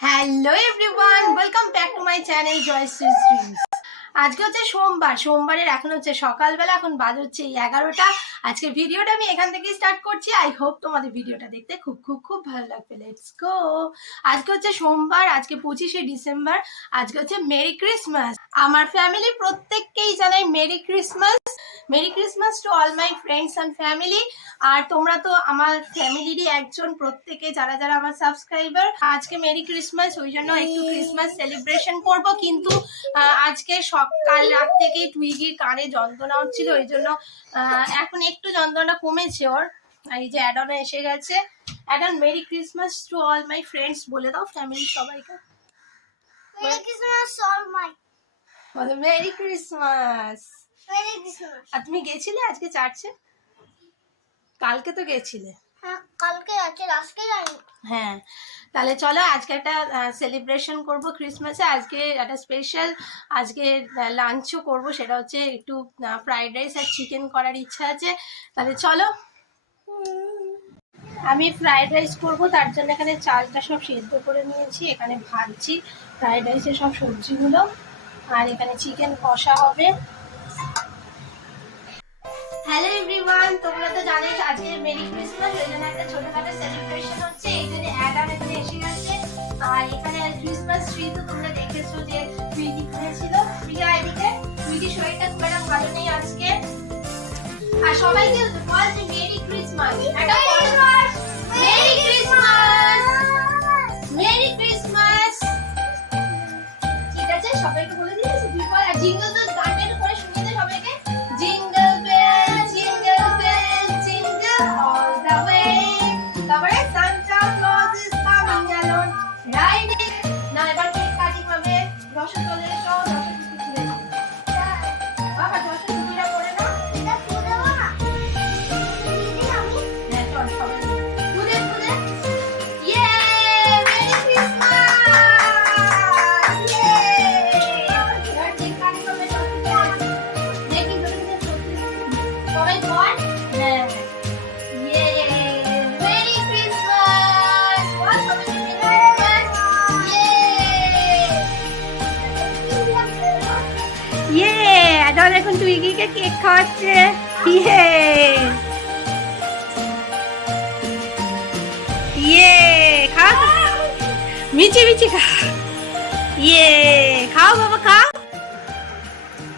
Hello everyone, welcome back to my channel Jayashree dreams. আজকে হচ্ছে সোমবারের এখন হচ্ছে সকালবেলা, এখন বাজে হচ্ছে 11টা। আজকের ভিডিওটা আমি এখান থেকেই স্টার্ট করছি। আই হোপ তোমাদের ভিডিওটা দেখতে খুব খুব খুব ভালো লাগবে। Let's go. আজকে হচ্ছে সোমবার, আজকে 25শে ডিসেম্বর। আজকে হচ্ছে মেরি ক্রিসমাস। আমার ফ্যামিলি প্রত্যেককেই জানাই merry Christmas. Merry Christmas to all my friends and family. আর তোমরা তো আমার ফ্যামিলিরই একজন, প্রত্যেকে যারা যারা আমার সাবস্ক্রাইবার। আজকে মেরি ক্রিসমাস, ওই জন্য একটু ক্রিসমাস সেলিব্রেশন করব। কিন্তু আজকে কাল রাত থেকে টুইগির কানে যন্ত্রণা হচ্ছিল, ওই জন্য এখন একটু যন্ত্রণা কমেছে ওর। এই যে অ্যাডন এসে গেছে। অ্যাডন, merry Christmas to all my friends বলে দাও, ফ্যামিলি সবাইকে। Merry Christmas all my. বলো মেরি ক্রিসমাস। Merry Christmas. আর তুমি গেছিলে আজকে চার্চে? কালকে তো গেছিলে। হ্যাঁ, কালকে আছে, আজকে যাইনি। হ্যাঁ, তাহলে চলো আজকে একটা সেলিব্রেশন করব ক্রিসমাসে। আজকে একটা স্পেশাল, আজকে লাঞ্চও করব, সেটা হচ্ছে একটু ফ্রাইড রাইস আর চিকেন করার ইচ্ছা আছে। তাহলে চলো। আমি ফ্রাইড রাইস করব, তার জন্য এখানে চালটা সব সেদ্ধ করে নিয়েছি, এখানে ভাজছি ফ্রাইড রাইসের সব সবজিগুলো, আর এখানে চিকেন কষা হবে। হ্যালো এভরিওয়ান, তোমরা তো জানোই আজকে মেরি ক্রিসমাস, ওই জন্য একটা ছোটখাটো সেলিব্রেশন হচ্ছে। এই জন্য অ্যাডাম এখানে এসে গেছে। আর এখানে ক্রিসমাস ট্রি তো তোমরা দেখেছো যে টুইটি কিনেছিল। প্রিয়া এদিকে, টুইটির শরীরটা খুব একটা ভালো নেই আজকে। আর সবাইকে বল যে মেরি ক্রিসমাস। একটা মেরি ক্রিসমাস, মেরি ক্রিসমাস। ঠিক আছে, সবাইকে বলে দিয়েছি। বিপদ আর জিঙ্গল বেল গানটা একটু করে শুনিয়ে দে সবাইকে। Jingle bell, jingle bell, jingle all the way. তারপরে Santa Claus is coming alone riding. না, এবার কেক কাটিং হবে। রসগোল্লা সব রসগোল্লা তুলে দিই। বাবা রসগোল্লা করে না, এটা তুলে দেবো না? দিদি আমি হ্যাঁ চল সবাই তুলে তুলে। ইয়ে মেরি ক্রিসমাস, ইয়ে। এবার কেক কাটিং হবে। দেখি সবাই বল। হ্যাঁ, ইয়ে মেরি ক্রিসমাস। বল সবাই মেরি ক্রিসমাস, ইয়ে। অ্যাডন এখন টুইগিকে কেক খাওয়াচ্ছে। ইয়ে ইয়ে, খা মিচি মিচি খা। ইয়ে খাও বাবা, খাও।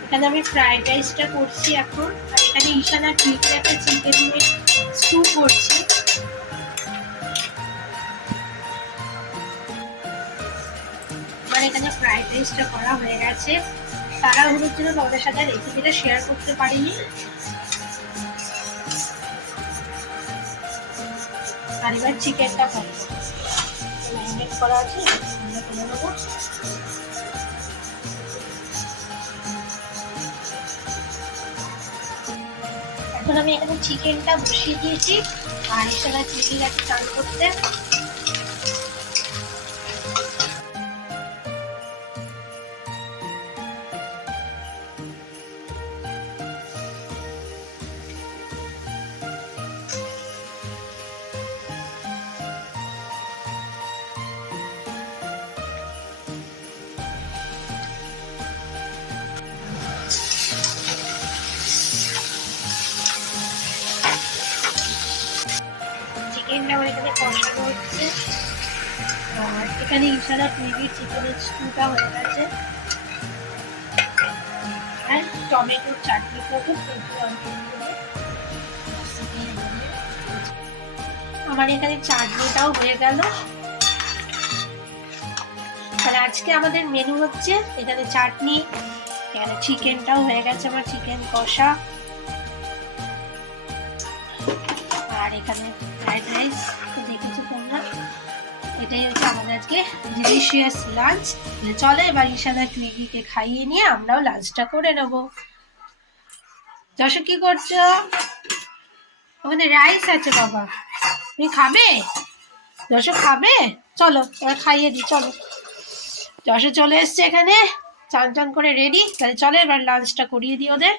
এখানে আমি ফ্রাইড রাইসটা করছি এখন, আর এখানে ঈশানা টুইগির একটা চিকেন স্টু করছি। আমার এখানে ফ্রাইড রাইসটা করা হয়ে গেছে। তাড়াহুড়োর জন্য তোমাদের সাথে রেসিপিটা শেয়ার করতে পারিনি। আর এবার চিকেনটা করবো, ম্যারিনেট করা আছে, আমরা করে নেবো। এখন আমি এখানে চিকেনটা বসিয়ে দিয়েছি, আর এখানে চিকেন আছে চান করতে। চিকেনটা আমার এখানে কষানো হচ্ছে, আর এখানে ঈশানা টুইগির চিকেনের স্টুটা হয়ে গেছে। আর টমেটোর চাটনি করবো। আমার এখানে চাটনিটাও হয়ে গেল। তাহলে আজকে আমাদের মেনু হচ্ছে এখানে চাটনি, এখানে চিকেনটাও হয়ে গেছে আমার, চিকেন কষা, আর এখানে ফ্রাইড রাইস দেখেছো তোমরা। এটাই হচ্ছে আমাদের আজকে ডিলিশিয়াস লাঞ্চ। চলো এবার ঈশানা টুইগিকে খাইয়ে নিয়ে আমরাও লাঞ্চটা করে নেবো। যশো কি করছো? ওখানে রাইস আছে বাবা, তুমি খাবে? যশো খাবে? চলো এবার খাইয়ে দিই, চলো। যশো চলে এসছে এখানে, চান চান করে রেডি। তাহলে চলো এবার লাঞ্চটা করিয়ে দিই ওদের।